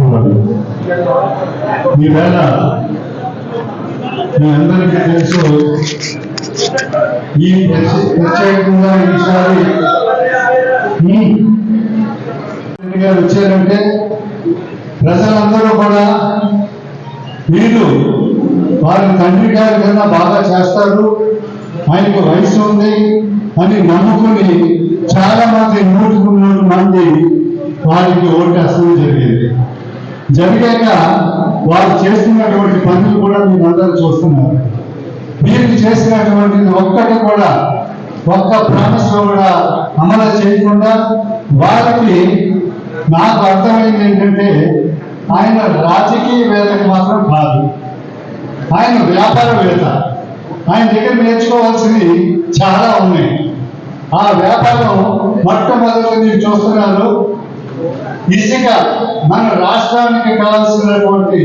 ఉన్నది ఈవేళ మీ అందరికీ తెలుసు ఈ ప్రత్యేకంగా ఈసారి గారు వచ్చారంటే ప్రజలందరూ కూడా వీళ్ళు వారి తండ్రి గారి కన్నా బాగా చేస్తారు. ఆయనకు వయసు ఉంది అని నమ్ముకుని చాలా మంది నూటికి నూరు మంది వారికి ఓటేస్తుంది జరిగింది. జరిగాక వారు చేస్తున్నటువంటి పనులు కూడా మీరు అందరూ చూస్తున్నారు. మీరు చేసినటువంటి ఒక్కటి కూడా ఒక్క ప్రామిస్ కూడా అమలు చేయకుండా వారికి నాకు అర్థమైంది ఏంటంటే ఆయన రాజకీయవేత్తకు మాత్రం కాదు. ఆయన వ్యాపారవేత్త. ఆయన దగ్గర నేర్చుకోవాల్సింది చాలా ఉన్నాయి. ఆ వ్యాపారం మొట్టమొదటి మీరు చూస్తున్నారు. ఈజీగా మన రాష్ట్రానికి కావాల్సినటువంటి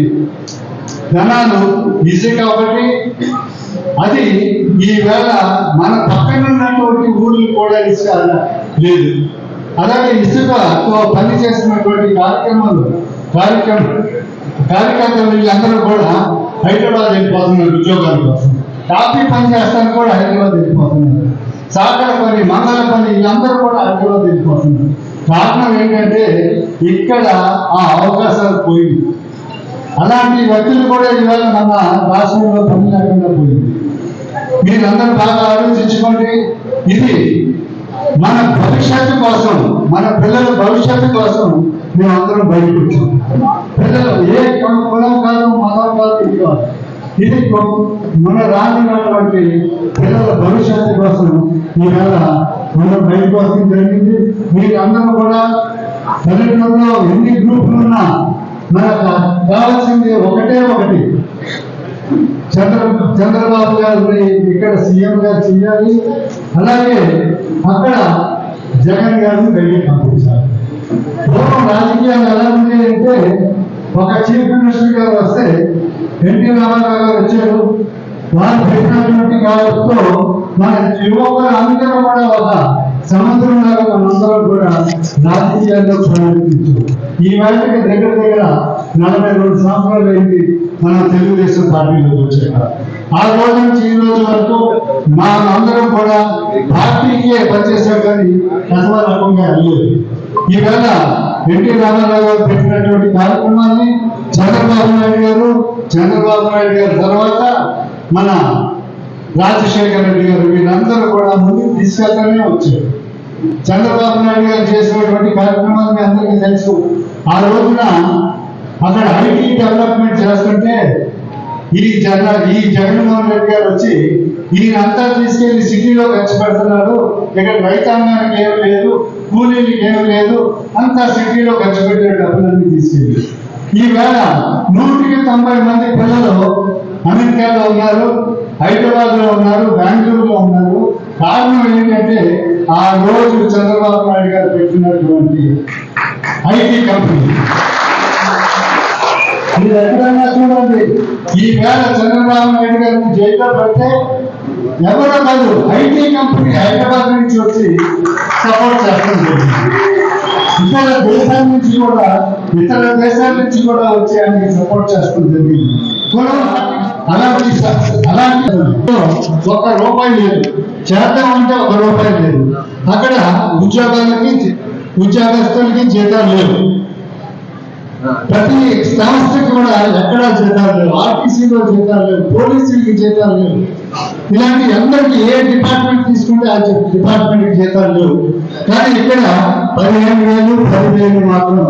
ధనాలు ఇసుక ఒకటి. అది ఈవేళ మన పక్కన ఉన్నటువంటి ఊర్లు కూడా ఇసుక లేదు. అలాగే ఇసుకతో పని చేసినటువంటి కార్యక్రమాలు కార్యక్రమం కార్యకర్తలు వీళ్ళందరూ కూడా హైదరాబాద్ వెళ్ళిపోతున్నారు ఉద్యోగాల కోసం. కాఫీ పని చేస్తానికి కూడా హైదరాబాద్ వెళ్ళిపోతున్నారు. సాకర పని మంగళ పని వీళ్ళందరూ కూడా హైదరాబాద్ వెళ్ళిపోతున్నారు. కారణం ఏంటంటే ఇక్కడ ఆ అవకాశాలు పోయింది. అలాంటి వ్యక్తులు కూడా ఇవాళ మన రాష్ట్రంలో పని లేకుండా పోయింది. మీరందరూ బాగా ఆలోచించుకోండి. ఇది మన భవిష్యత్తు కోసం మన పిల్లల భవిష్యత్తు కోసం మేము అందరం బయటకు వచ్చాం. పిల్లలు ఏ కులం కాదు మతం కాదు ఇది కాదు. ఇది మన రానున్నటువంటి పిల్లల భవిష్యత్తు కోసం ఈవేళ మనం బయటకు వస్తుంది జరిగింది. మీరు అందరూ కూడా పల్లెటూరులో ఎన్ని గ్రూపులు ఉన్నా మనకు కావాల్సింది ఒకటే ఒకటి. చంద్ర చంద్రబాబు గారిని ఇక్కడ సీఎం గారు చేయాలి. అలాగే అక్కడ జగన్ గారిని బయట పంపించాలి. పూర్వం రాజకీయాలు ఎలా ఉంది అంటే ఒక చీఫ్ మినిస్టర్ గారు వస్తే ఎన్టీ రామారావు గారు వచ్చారు వారు పెట్టినటువంటి కాలంతో మన యువకులు అందరూ కూడా ఒక సముద్రం లాగా మనందరం కూడా రాజకీయాల్లో ప్రవేశించు. ఈ వేళకి దగ్గర దగ్గర నలభై రెండు సంవత్సరాలు అయింది మనం తెలుగుదేశం పార్టీలోకి వచ్చాక. ఆ రోజు నుంచి ఈ రోజు వరకు మనందరం కూడా పార్టీకే పనిచేసాం కానీ అసలు రకంగా వెళ్ళలేదు ఈవేళ ఎన్టీ రామారావు గారు పెట్టినటువంటి కార్యక్రమాన్ని చంద్రబాబు నాయుడు గారు చంద్రబాబు నాయుడు గారి తర్వాత మన రాజశేఖర రెడ్డి గారు వీళ్ళందరూ కూడా ముందుకు తీసుకెళ్తానే వచ్చారు. చంద్రబాబు నాయుడు గారు చేసినటువంటి కార్యక్రమాలు మీ అందరికీ తెలుసు. ఆ రోజున అక్కడ ఐటీ డెవలప్మెంట్ చేస్తుంటే ఈ జగ ఈ జగన్మోహన్ రెడ్డి గారు వచ్చి ఈయనంతా తీసుకెళ్ళి సిటీలో ఖర్చు పెడుతున్నాడు. ఇక్కడ రైతాంగానికి ఏం లేదు కూలీలకి ఏం లేదు అంతా సిటీలో ఖర్చు పెట్టే డబ్బులన్నీ తీసుకెళ్ళి ఈవేళ నూటికి తొంభై మంది పిల్లలు అమెరికాలో ఉన్నారు హైదరాబాద్లో ఉన్నారు బెంగళూరులో ఉన్నారు. కారణం ఏంటంటే ఆ రోజు చంద్రబాబు నాయుడు గారు పెట్టినటువంటి ఐటీ కంపెనీ. మీరు ఎక్కడైనా చూడండి ఈ వేళ చంద్రబాబు నాయుడు గారిని జైల్లో పడితే ఎవరో కాదు ఐటీ కంపెనీ హైదరాబాద్ నుంచి వచ్చి సపోర్ట్ చేస్తుంది ఇతర దేశాల నుంచి కూడా ఇతర దేశాల నుంచి కూడా వచ్చి ఆయనకి సపోర్ట్ చేస్తుంది జరిగింది కులం అలాంటి అలాంటి ఒక రూపాయి లేదు. చేద్దాం అంటే ఒక రూపాయి లేదు. అక్కడ ఉద్యోగాలకి ఉద్యోగస్తులకి జీతాలు లేవు. ప్రతి సంస్థకి కూడా ఎక్కడా జీతాలు లేవు. ఆర్టీసీలో జీతాలు లేవు. పోలీసులకి జీతాలు లేవు. ఇలాంటి అందరికి ఏ డిపార్ట్మెంట్ తీసుకుంటే ఆ డిపార్ట్మెంట్ జీతాలు లేవు. కానీ ఇక్కడ పదిహేను వేలు పదివేలు మాత్రం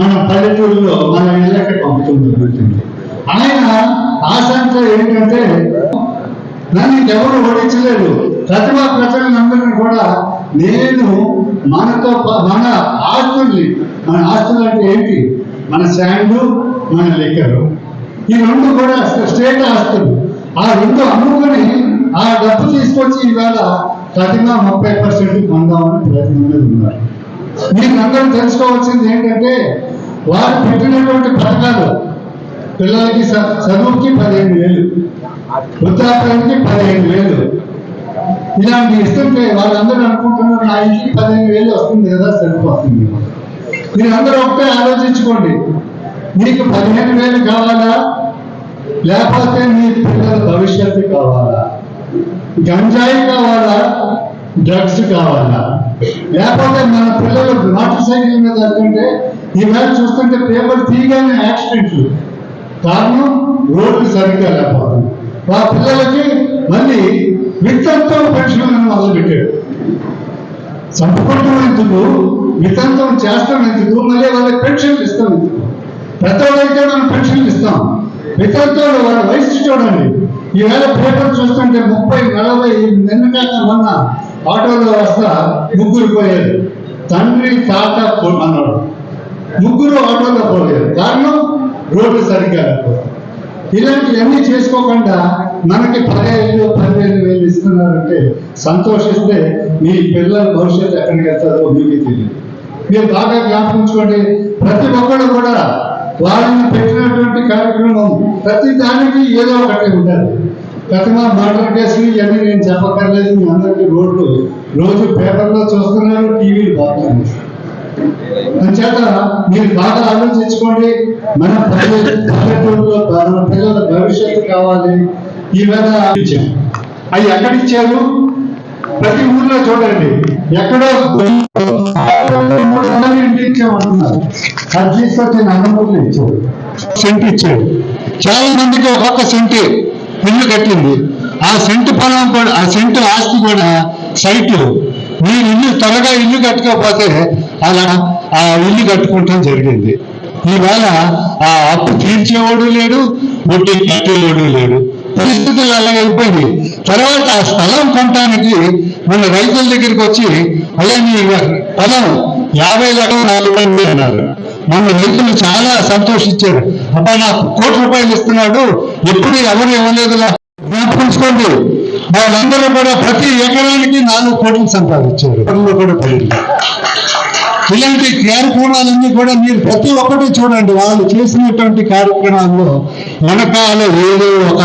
మన పల్లెటూరులో మన ఇళ్ళకి పంపుతుంది ఆయన ఆశంతో ఏంటంటే నన్ను ఎవరు ఓడించలేదు. ప్రతిభా ప్రజలందరినీ కూడా నేను మనతో మన ఆస్తుల్ని మన ఆస్తులు అంటే ఏంటి? మన శాండు మన లెక్కలు ఈ రెండు కూడా స్టేట్ ఆస్తులు. ఆ రెండు అమ్ముకొని ఆ డబ్బు తీసుకొచ్చి ఈవేళ ప్రతిభ ముప్పై పర్సెంట్ పొందామని ప్రయత్నం మీద ఉన్నారు. మీరు అందరూ తెలుసుకోవాల్సింది ఏంటంటే వారు పెట్టినటువంటి పథకాలు పిల్లలకి చదువుకి పదిహేను వేలు వృద్ధాప్యానికి పదిహేను వేలు. ఇలాంటి ఇస్తుంటే వాళ్ళందరూ అనుకుంటున్నారు నా ఇంటికి పదిహేను వేలు వస్తుంది కదా సరిపోతుంది మీరు అందరూ ఒకటే ఆలోచించుకోండి. మీకు పదిహేను వేలు కావాలా? లేకపోతే మీ పిల్లల భవిష్యత్తు కావాలా? గంజాయి కావాలా? డ్రగ్స్ కావాలా? లేకపోతే మన పిల్లలు మోటార్ సైకిల్ మీద వెళ్తుంటే ఈవేళ చూస్తుంటే పేపర్ తీయగానే యాక్సిడెంట్లు. కారణం రోడ్లు సరిగ్గా లేకపోవడం. ఆ పిల్లలకి మళ్ళీ వితంతం పెన్షన్ మొదలు పెట్టాడు చంపుకోవడం ఎందుకు? వితంతం చేస్తాం ఎందుకు? మళ్ళీ వాళ్ళకి పెన్షన్లు ఇస్తాం ఎందుకు? పెద్దవాళ్ళైతే మనం పెన్షన్లు ఇస్తాం. వితంతువులు వాళ్ళ వయసు చూడండి. ఈవేళ పేపర్ చూస్తుంటే ముప్పై నలభై నిన్నకాక మొన్న ఆటోలో వస్తా ముగ్గురు పోయారు. తండ్రి తాత అన్నాడు. ముగ్గురు ఆటోలో పోలేదు కారణం? రోడ్డు సరిగ్గా ఇలాంటివన్నీ చేసుకోకుండా మనకి పదిహేను పదిహేను వేలు ఇస్తున్నారంటే సంతోషిస్తే మీ పిల్లల భవిష్యత్తు ఎక్కడికి వెళ్తారో మీకు తెలియదు. మీరు బాగా జ్ఞాపించుకోండి. ప్రతి ఒక్కరు కూడా వాళ్ళని పెట్టినటువంటి కార్యక్రమం ప్రతి దానికి ఏదో ఒకటి ఉండాలి. గతంగా మర్డర్ కేసులు ఇవన్నీ నేను చెప్పక్కర్లేదు. మీ అందరికీ రోడ్లు రోజు పేపర్లో చూస్తున్నారు టీవీలు బాగున్నాయి. చేత మీరు బాగా ఆలోచించుకోండి. మన పల్లెటూరులో మన పిల్లల భవిష్యత్తు కావాలి. ఈ ఇచ్చాం అవి ఎక్కడిచ్చారు ప్రతి ఊర్లో చూడండి. ఎక్కడో మూడు వందల ఇచ్చామంటున్నారు అది తీసుకొచ్చి నందమూరులో ఇచ్చారు. సెంట్ ఇచ్చాడు చాలా మందికి ఒక్కొక్క సెంటు ఇల్లు కట్టింది. ఆ సెంటు పొలం కూడా ఆ సెంటు ఆస్తి కూడా సైటు మీరు ఇల్లు త్వరగా ఇల్లు కట్టుకోకపోతే అలా ఆ ఇల్లు కట్టుకుంటాం జరిగింది. ఈవేళ ఆ అప్పు తీర్చేవాడు లేడు వడ్డీ కట్టేవాడు లేడు. పరిస్థితులు అలా అయిపోయింది. తర్వాత ఆ స్థలం కొనటానికి మన రైతుల దగ్గరికి వచ్చి అయ్యా నీ పొలం యాభై లక్షలు నాలుగు మంది అన్నారు. మన రైతులు చాలా సంతోషించారు. అబ్బా నాకు కోటి రూపాయలు ఇస్తున్నాడు ఎప్పుడు ఎవరు ఇవ్వలేదులా. జ్ఞాపించుకోండి వాళ్ళందరూ కూడా ప్రతి ఎకరానికి నాలుగు కోట్లు సంపాదించారు. పనులు కూడా పోయింది ఇలాంటి కార్యక్రమాలన్నీ కూడా మీరు ప్రతి ఒక్కటి చూడండి. వాళ్ళు చేసినటువంటి కార్యక్రమాల్లో వెనకాల ఏదో ఒక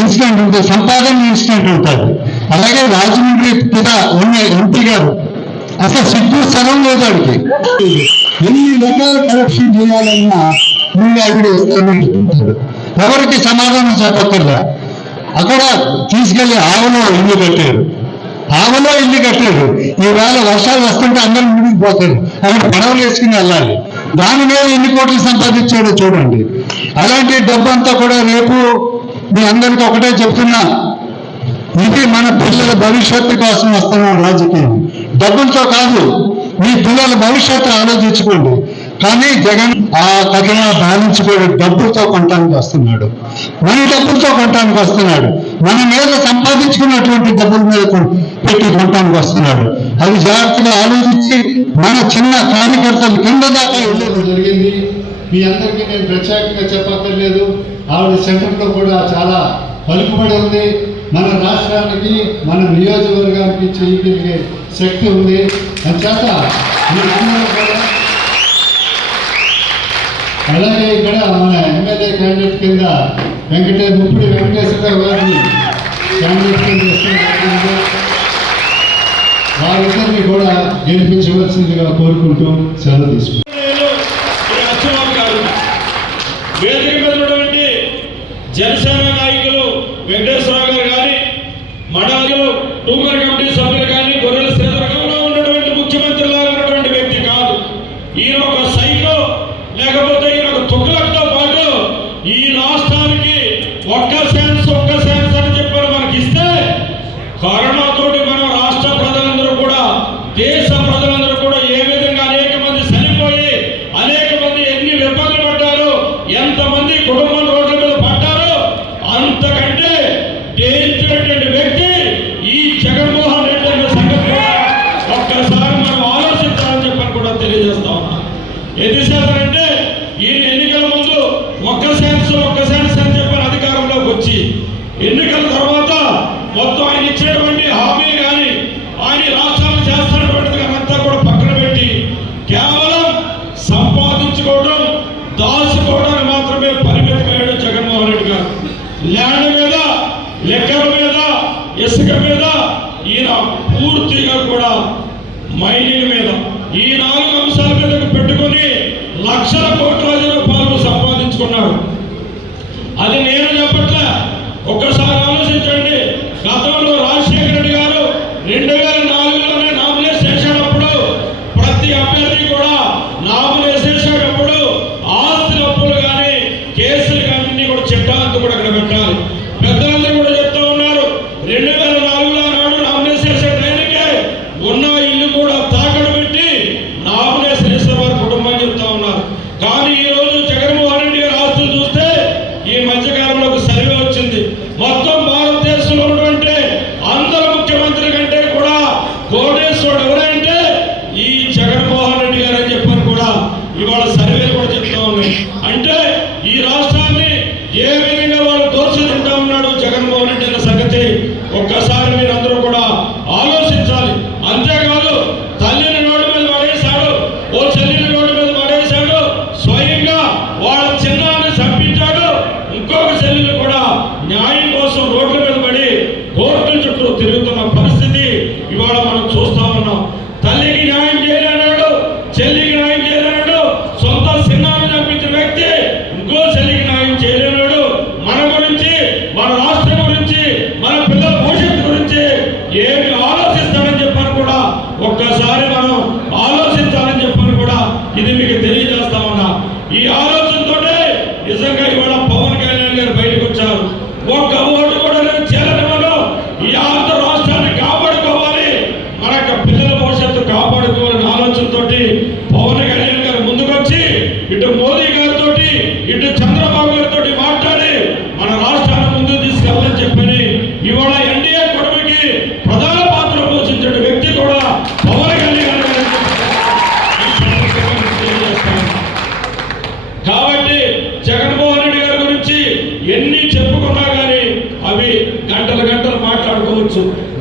ఇన్సిడెంట్ ఉంటుంది సంపాదన ఇన్సిడెంట్ ఉంటుంది అలాగే రాజమండ్రి కూడా ఉన్న ఎంపీ గారు. అసలు సిగ్గు స్థలం లేదు అడిగి ఎన్ని రకాల కరప్షన్ చేయాలన్నా ముందు అక్కడ ఎవరికి సమాధానం చెప్పక్కర్లా. అక్కడ తీసుకెళ్ళి ఆవులో ఇల్లు కట్టారు. ఆవులో ఇల్లు కట్టలేదు. ఈవేళ వర్షాలు వస్తుంటే అందరూ మునిగిపోతారు అక్కడ పడవలు వేసుకుని వెళ్ళాలి. దాని మీద ఎన్ని కోట్లు సంపాదించాడో చూడండి. అలాంటి డబ్బంతా కూడా రేపు మీ అందరికీ ఒకటే చెప్తున్నా. ఇది మన పిల్లల భవిష్యత్తు కోసం వస్తున్నాం రాజకీయం. డబ్బులతో కాదు మీ పిల్లల భవిష్యత్తు ఆలోచించుకోండి. కానీ జగన్ ఆ కథన బ్యాలెన్స్ డబ్బులతో కొనడానికి వస్తున్నాడు. మన డబ్బులతో కొనటానికి వస్తున్నాడు. మన మీద సంపాదించుకున్నటువంటి డబ్బుల మీద పెట్టి చూడటానికి వస్తున్నాడు. అది జాగ్రత్తగా ఆలోచించి మన చిన్న కార్యకర్తలు కింద దాకా వెళ్ళేది జరిగింది. మీ అందరికీ నేను ప్రత్యేకంగా చెప్పక్కర్లేదు. ఆవిడ సెంటర్లో కూడా చాలా పలుకుబడి ఉంది. మన రాష్ట్రానికి మన నియోజకవర్గానికి చేయగలిగే శక్తి ఉంది. అంచేత మీరందరూ అలాగే ఇక్కడ మన ఎమ్మెల్యే క్యాండిడేట్ కింద వెంకటే ముప్పుడు వెంకటేశ్వర గారిని క్యాండిడేట్ కింద ఇస్తున్నారు. వారిద్దరిని కూడా గెలిపించవలసిందిగా కోరుకుంటూ సెలవు తీసుకుంటాం వేదిక జనసేన నాయకులు వెంకటేశ్వర equipo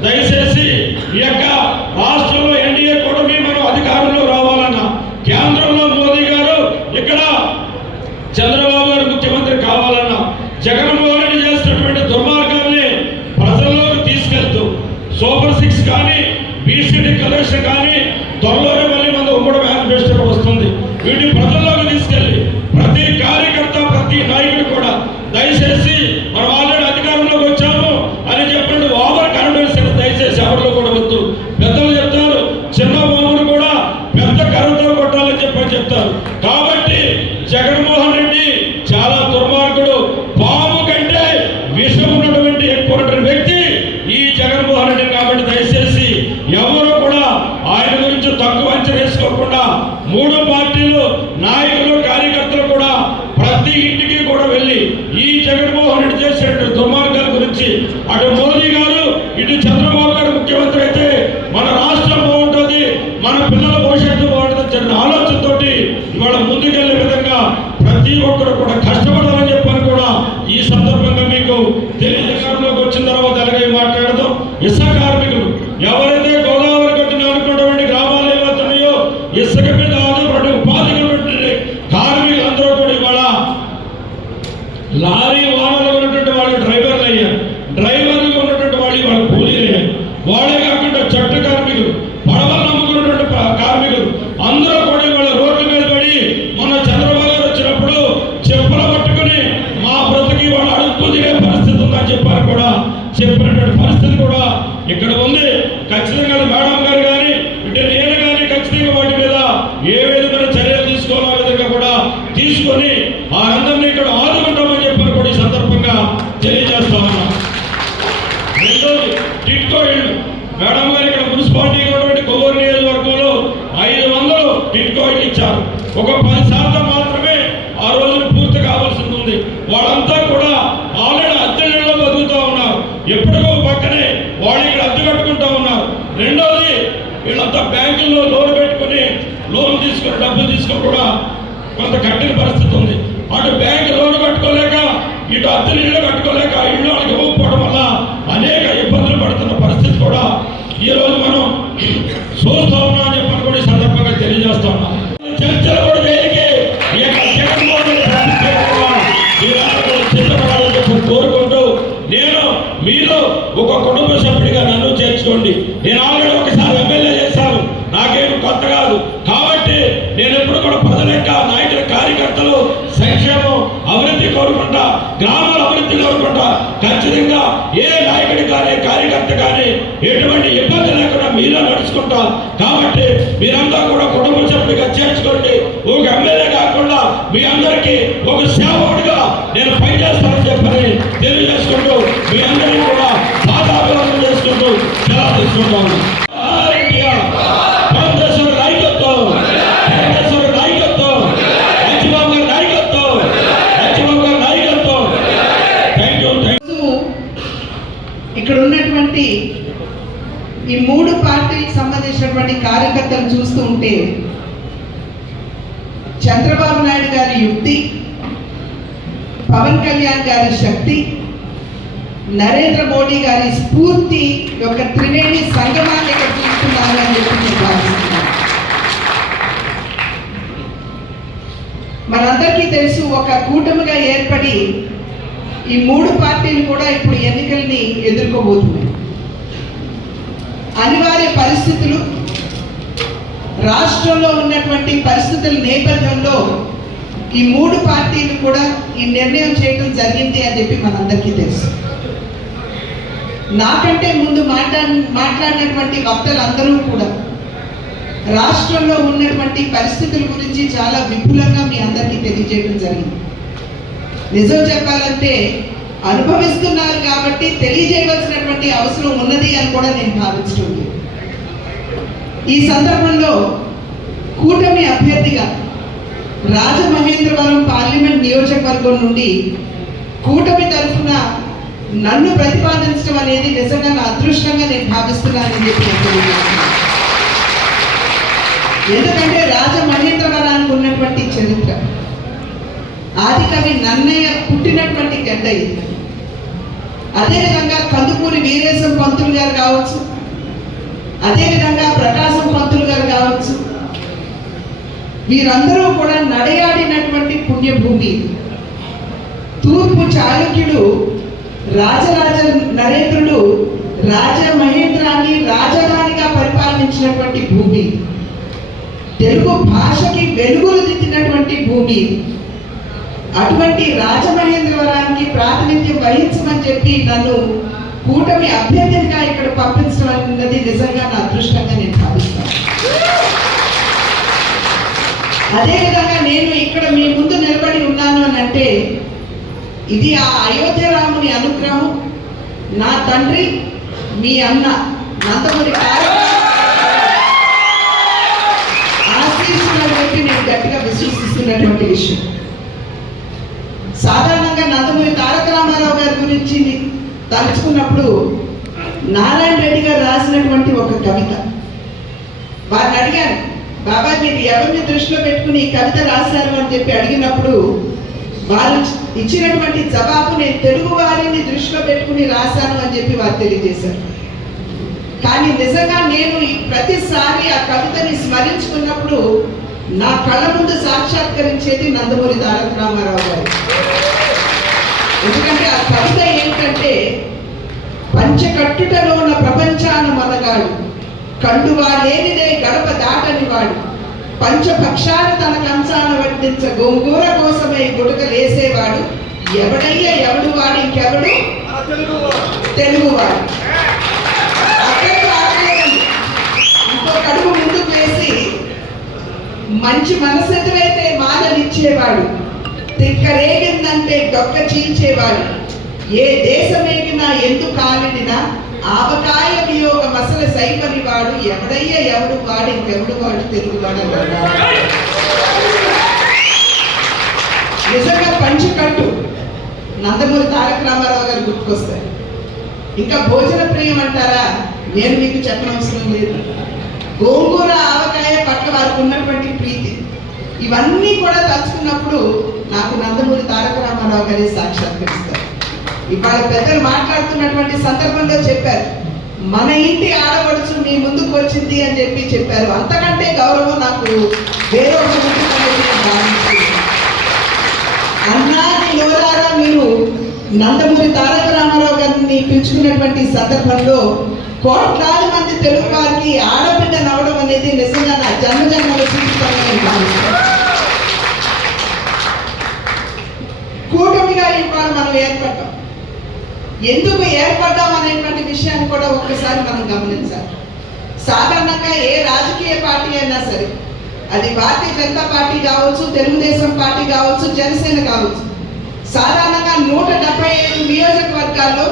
దయచేసి ఈ యొక్క ఈ జగన్మోహన్ రెడ్డి చేసేటువంటి దుర్మార్గాల గురించి అటు ఏ విధమైన చర్యలు తీసుకోవాలో విధంగా కూడా తీసుకొని ఆ కూడా కొంత కట్టిన పరిస్థితి ఉంది. అటు బ్యాంక్ లోన్ కట్టుకోలేక ఇటు అద్దెలు ఇళ్ళు కట్టుకోలేక ఇళ్ళు వాళ్ళకి ఇవ్వకపోవడం వల్ల అనేక ఇబ్బందులు పడుతున్న పరిస్థితి కూడా ఈ రోజు మనం చూస్తా ఉన్నాం అని చెప్పని కూడా ఈ సందర్భంగా తెలియజేస్తా ఉన్నాం. కోరుకుంటూ నేను మీరు ఒక కుటుంబ సభ్యుడిగా నన్ను చేర్చుకోండి. నేను ఆల్రెడీ ఒక రోజు ఇక్కడ ఉన్నటువంటి ఈ మూడు పార్టీలకు సంబంధించినటువంటి కార్యకర్తలు చూస్తూ ఉంటే చంద్రబాబు నాయుడు గారి యుక్తి పవన్ కళ్యాణ్ గారి శక్తి నరేంద్ర మోడీ గారి స్ఫూర్తి యొక్క త్రివేణి సంగమాన్ని ఇక్కడ చూస్తున్నారు అని చెప్పి నేను భావిస్తున్నాను. మనందరికీ తెలుసు ఒక కూటమిగా ఏర్పడి ఈ మూడు పార్టీలు కూడా ఇప్పుడు ఎన్నికల్ని ఎదుర్కోబోతున్నాయి. అనివార్య పరిస్థితులు రాష్ట్రంలో ఉన్నటువంటి పరిస్థితుల నేపథ్యంలో ఈ మూడు పార్టీలు కూడా ఈ నిర్ణయం చేయడం జరిగింది అని చెప్పి మనందరికీ తెలుసు. నాకంటే ముందు మాట్లా మాట్లాడినటువంటి వక్తలు అందరూ కూడా రాష్ట్రంలో ఉన్నటువంటి పరిస్థితుల గురించి చాలా విపులంగా మీ అందరికీ తెలియజేయడం జరిగింది. నిజం చెప్పాలంటే అనుభవిస్తున్నారు కాబట్టి తెలియజేయవలసినటువంటి అవసరం ఉన్నది అని కూడా నేను భావిస్తుంది ఈ సందర్భంలో కూటమి అభ్యర్థిగా రాజమహేంద్రవరం పార్లమెంట్ నియోజకవర్గం నుండి కూటమి తరఫున నన్ను ప్రతిపాదించడం అనేది నిజంగా నా అదృష్టంగా నేను భావిస్తున్నానని చెప్పి ఎందుకంటే రాజ మహేంద్రవరానికి ఉన్నటువంటి చరిత్ర ఆదికవి నన్నయ్య పుట్టినటువంటి గడ్డ ఇది. అదేవిధంగా కందుకూరి వీరేశం పంతులు గారు కావచ్చు అదేవిధంగా ప్రకాశం పంతులు గారు కావచ్చు వీరందరూ కూడా నడయాడినటువంటి పుణ్యభూమి తూర్పు చాళుక్యుడు రాజరాజ నరేంద్రుడు రాజ మహేంద్రాన్ని రాజధానిగా పరిపాలించినటువంటి భూమి. తెలుగు భాషకి వెలుగులు దిద్దినటువంటి భూమి. అటువంటి రాజమహేంద్రవరానికి ప్రాతినిధ్యం వహించమని చెప్పి నన్ను కూటమి అభ్యర్థిగా ఇక్కడ పంపించడం అన్నది నిజంగా నా అదృష్టంగా నేను భావిస్తాను. అదేవిధంగా నేను ఇక్కడ మీ ముందు నిలబడి ఉన్నాను అని అంటే ఇది ఆ అయోధ్య రాముని అనుగ్రహం. నా తండ్రి మీ అన్న నందమూరి తారక ఆశీస్సులను బట్టి నేను గట్టిగా విశ్వసిస్తున్నటువంటి విషయం. సాధారణంగా నందమూరి తారక రామారావు గారి గురించి తలుచుకున్నప్పుడు నారాయణ రెడ్డి గారు రాసినటువంటి ఒక కవిత. వారిని అడిగాను బాబా మీరు ఎవరిని దృష్టిలో పెట్టుకుని ఈ కవిత రాశారు? అని చెప్పి అడిగినప్పుడు వారు ఇచ్చినటువంటి జవాబు నేను తెలుగు వారిని దృష్టిలో పెట్టుకుని రాశాను అని చెప్పి వారు తెలియజేశారు. కానీ నిజంగా నేను ప్రతిసారి ఆ కవితని స్మరించుకున్నప్పుడు నా కళ్ళ ముందు సాక్షాత్కరించేది నందమూరి తారక రామారావు గారు. ఎందుకంటే ఆ కవిత ఏంటంటే పంచకట్టుటలో ఉన్న ప్రపంచాన మనగాడు కండువా లేనిదే గడప దాటని వాడు. పంచపక్షాలు తన కంచాన వడ్డించ గోంగూర కోసమే గుటకలేసేవాడు ఎవడయ్య? ఎవడు వాడు? ఇంకెవడు? తెలుగువాడు. అక్కడికి ఆగలేదండి. ఇంకొక కడుపు ముందుకు వేసి మంచి మనసెదురైతే మాలనిచ్చేవాడు తిక్కరేగిందంటే డొక్క చీల్చేవాడు. ఏ దేశమేగినా ఎందు కాలిడినా ఆవకాయ వియోగ మసల సైపని వాడు ఎవడయ్యా ఎవడు వాడు ఇంకెవడు వాడు తెలుగువాడు నిజంగా పంచకట్టు నందమూరి తారక రామారావు గారు గుర్తుకొస్తారు. ఇంకా భోజన ప్రియం అంటారా? నేను మీకు చెప్పనవసరం లేదు. గోంగూర ఆవకాయ పట్ల వారికి ఉన్నటువంటి ప్రీతి. ఇవన్నీ కూడా తలుచుకున్నప్పుడు నాకు నందమూరి తారక రామారావు గారి సాక్షాత్కరిస్తారు. ఇవాళ పెద్దలు మాట్లాడుతున్నటువంటి సందర్భంలో చెప్పారు మన ఇంటి ఆడపడుచు మీ ముందుకు వచ్చింది అని చెప్పి చెప్పారు. అంతకంటే గౌరవం నాకు వేరే ఒకటి అన్నాని నోరారా మీరు నందమూరి తారక రామారావు గారిని పిలుచుకున్నటువంటి సందర్భంలో కోట్లాది మంది తెలుగు వారికి ఆడబిడ్డ నవ్వడం అనేది నిజంగా నా జన్మ జన్మల సూచితంగా నేను భావిస్తాను మనం ఏర్పడ్డాం. ఎందుకు ఏర్పడ్డాం అనేటువంటి విషయాన్ని కూడా ఒక్కసారి మనం గమనించాలి. సాధారణంగా ఏ రాజకీయ పార్టీ అయినా సరే అది భారతీయ జనతా పార్టీ కావచ్చు తెలుగుదేశం పార్టీ కావచ్చు జనసేన కావచ్చు సాధారణంగా నూట డెబ్బై ఐదు నియోజకవర్గాల్లో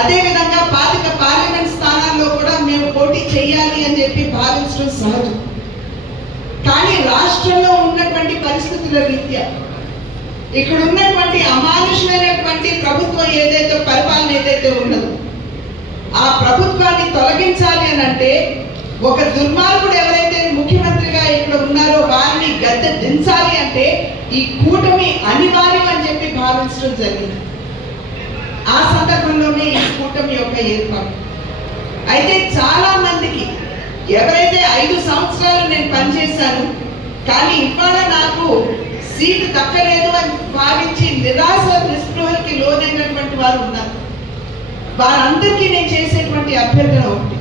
అదేవిధంగా పాతిక పార్లమెంట్ స్థానాల్లో కూడా మేము పోటీ చేయాలి అని చెప్పి భావించడం సహజం. కానీ రాష్ట్రంలో ఉన్నటువంటి పరిస్థితుల రీత్యా ఇక్కడ ఉన్నటువంటి అమానుషమైనటువంటి ప్రభుత్వం ఏదైతే పరిపాలన ఏదైతే ఉన్నదో ఆ ప్రభుత్వాన్ని తొలగించాలి అని అంటే ఒక దుర్మార్గుడు ఎవరైతే ముఖ్యమంత్రిగా ఇక్కడ ఉన్నారో వారిని గద్దె దించాలి అంటే ఈ కూటమి అనివార్యం అని చెప్పి భావించడం జరిగింది. ఆ సందర్భంలోనే ఈ కూటమి యొక్క ఏర్పాటు. అయితే చాలా మందికి ఎవరైతే ఐదు సంవత్సరాలు నేను పనిచేశాను కానీ ఇవాళ నాకు సీటు దక్కలేదు అని భావించి నిరాశ నిస్పృహలకి లోనైనటువంటి వారు ఉన్నారు. వారందరికీ నేను చేసేటువంటి అభ్యర్థన ఒకటి.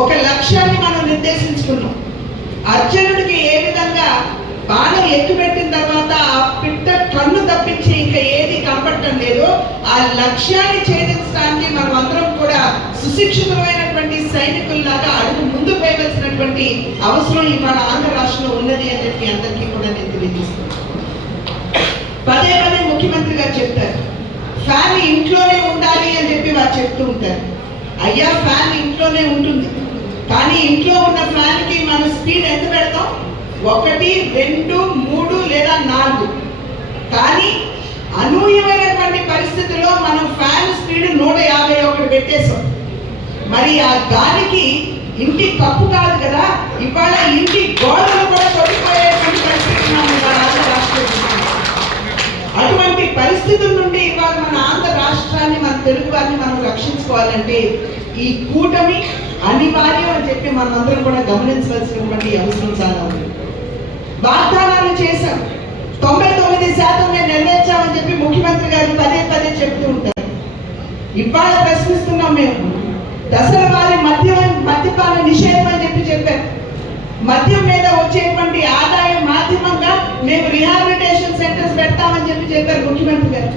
ఒక లక్ష్యాన్ని మనం నిర్దేశించుకున్నాం. అర్జునుడికి ఏ విధంగా బాణం ఎక్కుపెట్టిన తర్వాత ఆ పిట్ట కన్ను తప్పించి ఇంకా ఏది కనపడటం లేదో. ఆ లక్ష్యాన్ని ఛేదించడానికి మనం అందరం కూడా సుశిక్షితమైనటువంటి సైనికుల్లాగా అడుగు ముందు వేయవలసినటువంటి అవసరం ఇవాళ ఆంధ్ర రాష్ట్రంలో ఉన్నది అని చెప్పి అందరికీ కూడా నేను తెలియజేస్తున్నాను. పదే పదే ముఖ్యమంత్రి గారు చెప్తారు ఫ్యాన్ ఇంట్లోనే ఉండాలి అని చెప్పి వారు చెప్తూ ఉంటారు. అయ్యా ఫ్యాన్ ఇంట్లోనే ఉంటుంది. కానీ ఇంట్లో ఉన్న ఫ్యాన్కి మనం స్పీడ్ ఎంత పెడతాం? ఒకటి రెండు మూడు లేదా నాలుగు. కానీ అనూహ్యమైనటువంటి పరిస్థితుల్లో మనం ఫ్యాన్ స్పీడ్ నూట యాభై ఒకటి పెట్టేశాం. మరి ఆ గాలికి ఇంటి కప్పు కాదు కదా ఇవాళ ఇంటి గోడలు కూడా కొట్టిపోయేటువంటి పరిస్థితి అటువంటి పరిస్థితుల నుండి ఇవాళ మన ఆంధ్ర రాష్ట్రాన్ని మన తెలుగు వారిని మనం రక్షించుకోవాలంటే ఈ కూటమి అనివార్యం అని చెప్పి మనందరం కూడా గమనించవలసినటువంటి అవసరం చాలా ఉంది. వాగ్దానాలు చేశాం. తొంభై తొమ్మిది శాతం మేము నెరవేర్చామని చెప్పి ముఖ్యమంత్రి గారు పదే పదే చెప్తూ ఉంటారు. ఇవాళ ప్రశ్నిస్తున్నాం మేము. దశల వారి మద్య మద్యపాన నిషేధం అని చెప్పి చెప్పారు. మద్యం మీద వచ్చేటువంటి ఆదాయం మాధ్యమంగా మేము రిహాబిలిటేషన్ సెంటర్స్ పెడతామని చెప్పి చెప్పారు ముఖ్యమంత్రి గారు.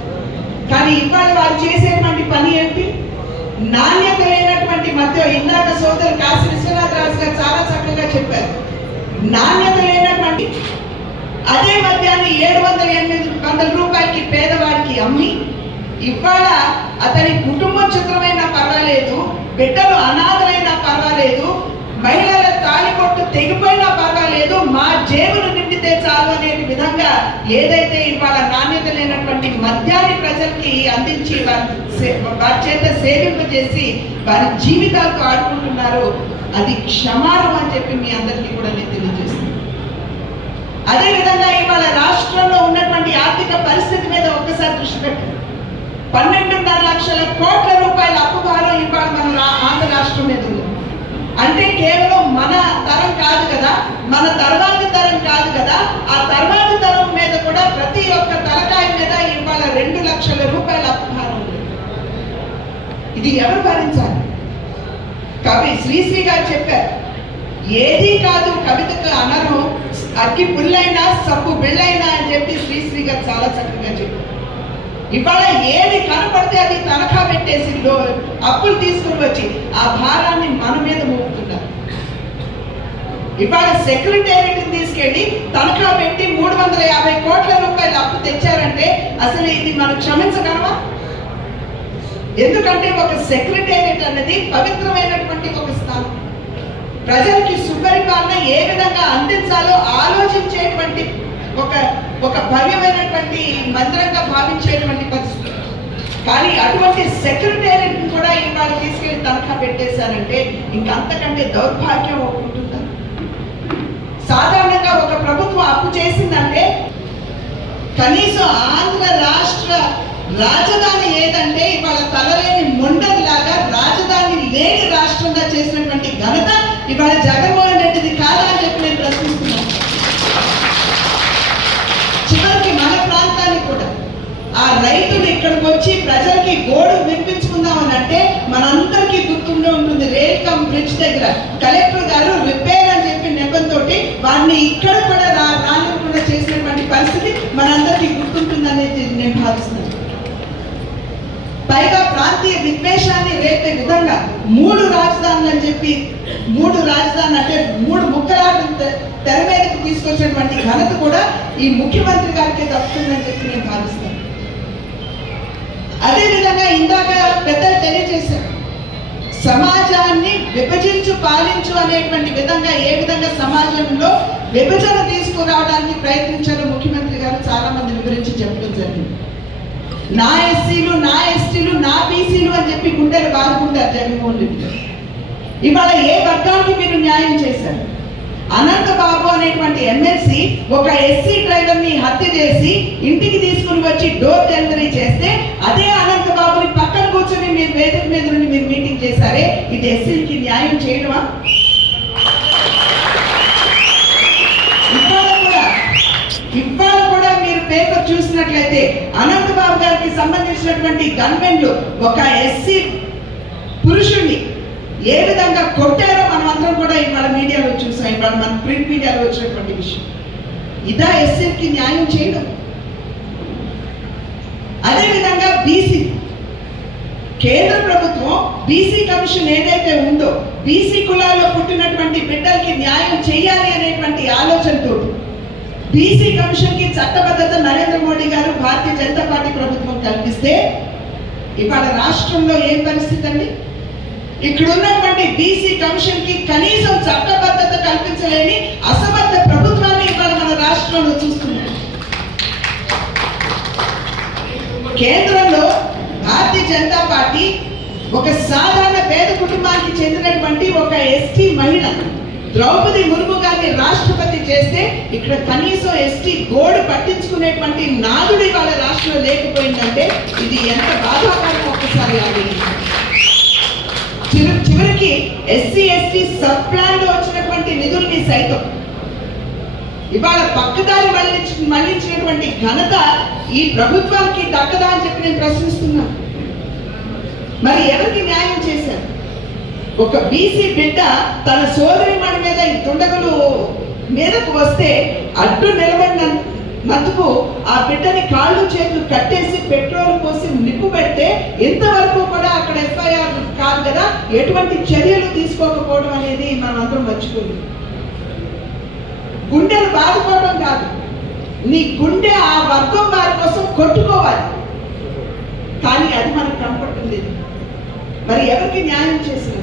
కానీ ఇవాళ వారు చేసేటువంటి పని ఏంటి? నాణ్యత లేనటువంటి మద్యం ఇందాక సోదరు కాశీ విశ్వనాథ్ రాజు గారు చాలా చక్కగా చెప్పారు. నాణ్యత లేనటువంటి అదే మద్యాన్ని ఏడు వందల ఎనిమిది వందల రూపాయలకి పేదవాడికి అమ్మి ఇవాళ అతని కుటుంబం చిత్రమైనా పర్వాలేదు బిడ్డలు అనాథలైనా పర్వాలేదు మహిళల తాళికొట్టు తెగిపోయినా పర్వాలేదు మా జేబులు నిండితే చాలు అనే విధంగా ఏదైతే ఇవాళ నాణ్యత లేనటువంటి మద్యాన్ని ప్రజలకి అందించి వారి సే- వారి చేత సేవింపజేసి వారి జీవితాలతో ఆడుకుంటున్నారో అది క్షమారం అని చెప్పి మీ అందరికీ కూడా నేను తెలియజేస్తున్నాను. అదే విధంగా ఇవాళ రాష్ట్రంలో ఉన్నటువంటి ఆర్థిక పరిస్థితి మీద ఒక్కసారి దృష్టి పెట్టండి. పన్నెండున్నర లక్షల కోట్ల రూపాయల అప్పు భారం ఇవాళ మన ఆంధ్ర రాష్ట్రం మీద అంటే కేవలం మన తరం కాదు కదా మన తర్వాత తరం కాదు కదా ఆ తర్వాత తరం మీద కూడా ప్రతి ఒక్క తలకాయ మీద ఇవాళ రెండు లక్షల రూపాయల అభిమానం ఉంది. ఇది ఎవరు భరించాలి? కవి శ్రీశ్రీ గారు చెప్పారు ఏది కాదు కవితకు అనరు అగ్గి పుల్లైనా సబ్బు బిళ్ళైనా అని చెప్పి శ్రీశ్రీ గారు చాలా చక్కగా చెప్పారు. ఇవాళ ఏది కనపడితే అది తనఖా పెట్టేసి లో- అప్పులు తీసుకుని వచ్చి ఆ భారాన్ని మన మీద మోపుతున్నారు. ఇవాళ సెక్రటేరియట్ తీసుకెళ్ళి తనఖా పెట్టి మూడు వందల యాభై కోట్ల రూపాయలు అప్పు తెచ్చారంటే అసలు ఇది మనం క్షమించగలమా? ఎందుకంటే ఒక సెక్రటేరియట్ అన్నది పవిత్రమైనటువంటి ఒక స్థానం ప్రజలకి సుపరిపాలన ఏ విధంగా అందించాలో ఆలోచించేటువంటి ఒక ఒక భవ్యమైనటువంటి మందిరంగా భావించేటువంటి పరిస్థితి. కానీ అటువంటి సెక్రటేరియట్ కూడా ఇవాళ తీసుకెళ్ళి తనఖా పెట్టేశారంటే ఇంకంతకంటే దౌర్భాగ్యం ఒకటి ఉంటుందా? సాధారణంగా ఒక ప్రభుత్వం అప్పు చేసిందంటే కనీసం ఆంధ్ర రాష్ట్ర రాజధాని ఏదంటే ఇవాళ తలలేని మొండలాగా రాజధాని లేని రాష్ట్రంగా చేసినటువంటి ఘనత ఇవాళ జగన్మోహన్ రెడ్డిది కాదా అని చెప్పి నేను ప్రశ్నిస్తున్నాను మన ప్రాంతానికి కూడా. ఆ రైతులు ఇక్కడికి వచ్చి ప్రజలకి గోడు వినిపించుకుందామని అంటే మనందరికీ గుర్తుండే ఉంటుంది రేల్కమ్ బ్రిడ్జ్ దగ్గర. కలెక్టర్ గారు రిపేర్ అని చెప్పి నెపంతో వారిని ఇక్కడ కూడా రా రానివ్వకుండా చేసినటువంటి పరిస్థితి మనందరికీ గుర్తుంటుందనేది నేను భావిస్తున్నాను. పైగా ప్రాంతీయ విద్వేషాన్ని రేపే మూడు రాజధానులు అని చెప్పి మూడు రాజధానులు అంటే మూడు ముక్కలాట తెర మీదకి తీసుకొచ్చినటువంటి ఘనత కూడా ఈ ముఖ్యమంత్రి గారికి దక్కుతుందని చెప్పి నేను భావిస్తాను. అదే విధంగా ఇందాక పెద్దలు తెలియజేశారు సమాజాన్ని విభజించు పాలించు అనేటువంటి విధంగా ఏ విధంగా సమాజంలో విభజన తీసుకురావడానికి ప్రయత్నించారో ముఖ్యమంత్రి గారు చాలా మంది వివరించి చెప్పడం జరిగింది. నా ఎస్సీలు నా ఎస్టీలు నా బీసీలు అని చెప్పి గుండెలు బాదుకుంటారు జగన్మోహన్ రెడ్డి ఇవాళ ఏ వర్గానికి మీరు న్యాయం చేశారు? అనంతబాబు అనేటువంటి ఎమ్మెల్సీ ఒక ఎస్సీ డ్రైవర్ని హత్య చేసి ఇంటికి తీసుకుని వచ్చి డోర్ డెలివరీ చేస్తే అదే అనంతబాబుని పక్కన కూర్చొని మీరు వేదిక మీద నుండి మీరు మీటింగ్ చేశారే? ఇది ఎస్సీకి న్యాయం చేయడమా ఇవాళ కూడా ఇవాళ కూడా మీరు పేపర్ చూసినట్లయితే అనంతబాబు గారికి సంబంధించినటువంటి గన్మెన్లు ఒక ఎస్సీ పురుషుణ్ణి ఏ విధంగా కొట్టారో మనం అందరం కూడా ఇవాళ మీడియాలో చూసాం. ఇవాళ మన ప్రింట్ మీడియాలో వచ్చినటువంటి విషయం. ఇదా ఎస్సీకి న్యాయం చేయడం. అదేవిధంగా బీసీ. కేంద్ర ప్రభుత్వం బీసీ కమిషన్ ఏదైతే ఉందో బీసీ కులాల్లో పుట్టినటువంటి బిడ్డలకి న్యాయం చేయాలి అనేటువంటి ఆలోచనతో బీసీ కమిషన్కి చట్టబద్ధత నరేంద్ర మోడీ గారు భారతీయ జనతా పార్టీ ప్రభుత్వం కల్పిస్తే ఇవాళ రాష్ట్రంలో ఏం పరిస్థితి అండి? ఇక్కడ ఉన్నటువంటి బీసీ కమిషన్కి కనీసం చట్టబద్ధత కల్పించలేని అసమర్థ ప్రభుత్వాన్ని ఇవాళ మన రాష్ట్రంలో చూస్తున్నాం. కేంద్రంలో భారతీయ జనతా పార్టీ ఒక సాధారణ పేద కుటుంబానికి చెందినటువంటి ఒక ఎస్టీ మహిళ ద్రౌపది ముర్ము గారిని రాష్ట్రపతి చేస్తే ఇక్కడ కనీసం ఎస్టీ గోడు పట్టించుకునేటువంటి నాదుడు ఇవాళ రాష్ట్రంలో లేకపోయిందంటే ఇది ఎంత బాధాకరం ఒక్కసారి ఆలోచించండి. చివరి చివరికి ఎస్సీ ఎస్టీ సబ్ ప్లాన్లో వచ్చినటువంటి నిధుల్ని సైతం ఇవాళ పక్కదారి మళ్ళించి మళ్ళించినటువంటి ఘనత ఈ ప్రభుత్వానికి దక్కదా అని చెప్పి నేను ప్రశ్నిస్తున్నాను మరి ఎవరికి న్యాయం చేశారు? ఒక బీసీ బిడ్డ తన సోదరి మన మీద ఈ దుండగులు మీదకు వస్తే అడ్డు నిలబడినందుకు ఆ బిడ్డని కాళ్ళు చేతులు కట్టేసి పెట్రోల్ పోసి నిప్పు పెడితే ఇంతవరకు కూడా అక్కడ ఎఫ్ఐఆర్ కాదు కదా? ఎటువంటి చర్యలు తీసుకోకపోవడం అనేది మనం అందరం మర్చిపోయింది గుండెలు బాదుకోవడం కాదు. నీ గుండె ఆ వర్గం వారి కోసం కొట్టుకోవాలి. కానీ అది మనకు కనపడుతుంది మరి ఎవరికి న్యాయం చేసిన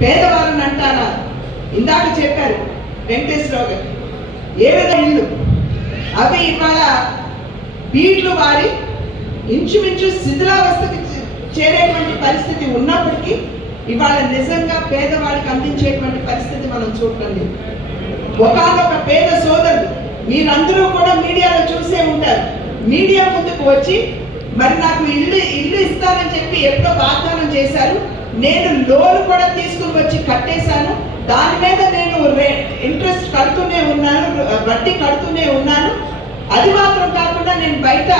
పేదవాళ్ళని అంటారా ఇందాక చెప్పారు వెంకటేశ్వరరావు గారు. ఏ విధంగా ఇల్లు? అవి ఇవాళ బీట్లు వారి ఇంచుమించు శిథిలావస్థకి చేరేటువంటి పరిస్థితి ఉన్నప్పటికీ ఇవాళ నిజంగా పేదవాడికి అందించేటువంటి పరిస్థితి మనం చూడటం లేదు. ఒకనొక పేద సోదరుడు మీరందరూ కూడా మీడియాలో చూసే ఉంటారు. మీడియా ముందుకు వచ్చి మరి నాకు ఇల్లు ఇల్లు ఇస్తానని చెప్పి ఎప్పుడో వాగ్దానం చేశారు. నేను లోన్ కూడా తీసుకుని వచ్చి కట్టేశాను. దాని మీద నేను ఇంట్రెస్ట్ కడుతూనే ఉన్నాను వడ్డీ కడుతూనే ఉన్నాను. అది మాత్రం కాకుండా నేను బయట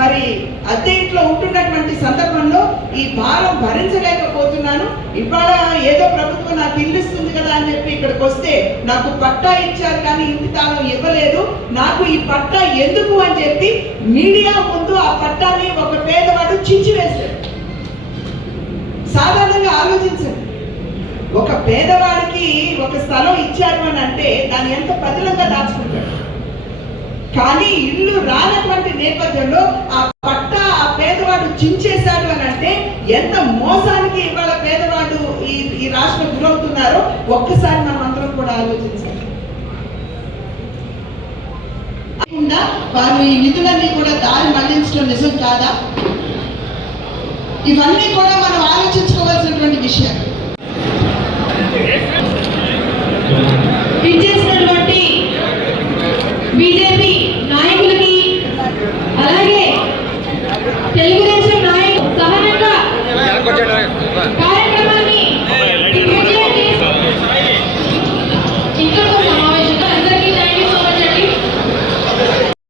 మరి అద్దె ఇంట్లో ఉంటున్నటువంటి సందర్భంలో ఈ భారం భరించలేకపోతున్నాను. ఇవాళ ఏదో ప్రభుత్వం నాకు ఇల్లు ఇస్తుంది కదా అని చెప్పి ఇక్కడికి వస్తే నాకు పట్టా ఇచ్చారు కానీ ఇంటి తాళం ఇవ్వలేదు. నాకు ఈ పట్టా ఎందుకు అని చెప్పి మీడియా ముందు ఆ పట్టాన్ని ఒక పేదవాడు చించివేసి ఆలోచించండి. ఒక పేదవాడికి ఒక స్థలం ఇచ్చారు అని అంటే దాన్ని ఎంత పదిలంగా దాచుకుంటాడు? కానీ ఇల్లు రానటువంటి నేపథ్యంలో ఆ పట్ట ఆ పేదవాడు చించేశాడు అని అంటే ఎంత మోసానికి ఇవాళ పేదవాడు ఈ ఈ రాష్ట్రం గురవుతున్నారో ఒక్కసారి మనం అందరం కూడా ఆలోచించాలి. వారు ఈ నిధులన్నీ కూడా దారి మళ్ళించడం నిజం కాదా? ఇవన్నీ కూడా మనం ఆలోచించుకోవాల్సినటువంటి విషయాలు.